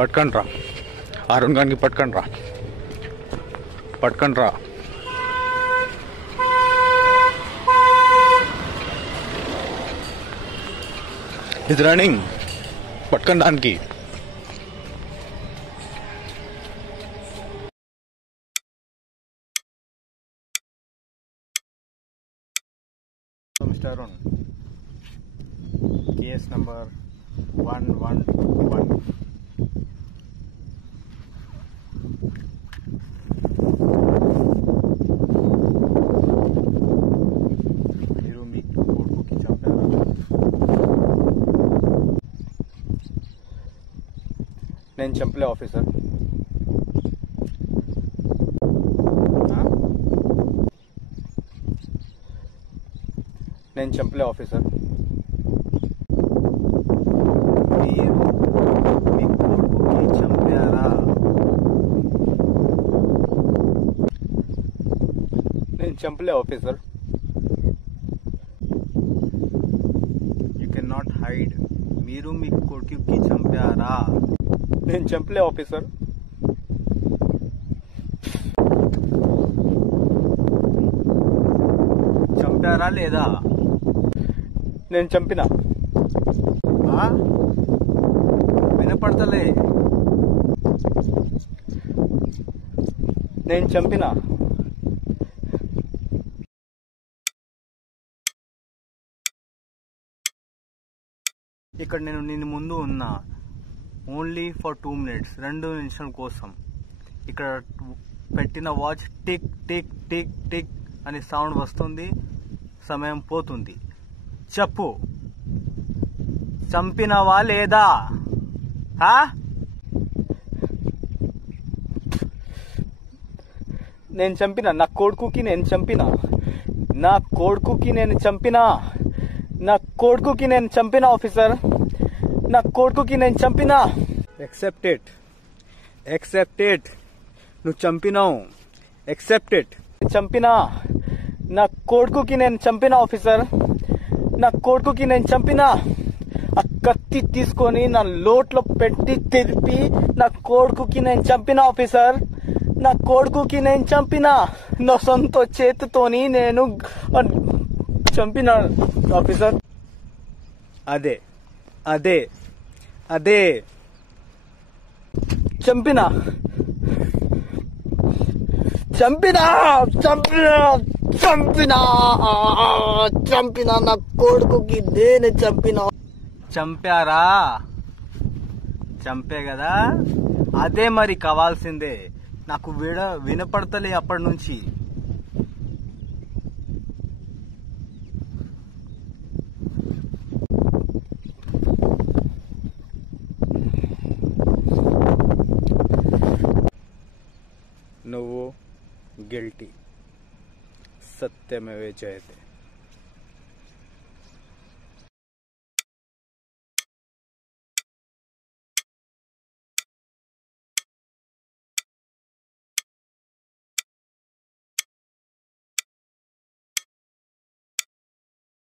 పట్టుకొని రా, అరుణ్ గారికి పట్టుకొని రా, పట్టుకొని రా. ఇది రన్నింగ్, పట్టుకొని దానికి. Mister Arun, case number 111. మీరు మీ కొడుకుకి చంపారా? నేను చంపలే ఆఫీసర్. నేను చంపలే ఆఫీసర్. మీరు మీ కొడుకుకి చంపారా? నేను చంపలే officer. You can not hide. మీరు మీ కొడుకుకి చంపారా? నేను చంపలే ఆఫీసర్. చంపారా లేదా? నేను చంపినా. వినపడతలే. నేను చంపినా. ఇక్కడ నేను నిన్ను ముందు ఉన్నా ఓన్లీ ఫర్ 2 minutes, 2 నిమిషాల కోసం. ఇక్కడ పెట్టిన watch tick tick tick tick అని సౌండ్ వస్తుంది, సమయం పోతుంది. చెప్పు, చంపినవా లేదా? నేను చంపినా. నా కొడుకుకి నేను చంపినా. నా కొడుకుకి నేను చంపినా. నా కొడుకుకి నేను చంపినా ఆఫీసర్. నా కొడుకుకి నేను చంపినా. Except it. Except it. నువ్వు చంపినావు. Except it. చంపినా. నా కొడుకుకి నేను చంపినా ఆఫీసర్. నా కొడుకుకి నేను చంపినా. ఆ కత్తి తీసుకొని నా లోట్లో పెట్టి తిరిపి నా కొడుకుకి నేను చంపినా ఆఫీసర్. నా కొడుకుకి నేను చంపినా. నా సొంత చేతితోని నేను చంపినా ఆఫీసర్. అదే అదే అదే చంపినా. చంపినా చంపినా చంపినా చంపినా. నా కొడుకుకి నేను చంపినా. చంపారా? చంపే కదా. అదే మరి కావాల్సిందే. నాకు వినపడతలే అప్పటి నుంచి. నువ్వు గిల్టీ. సత్యమేవ జయతే.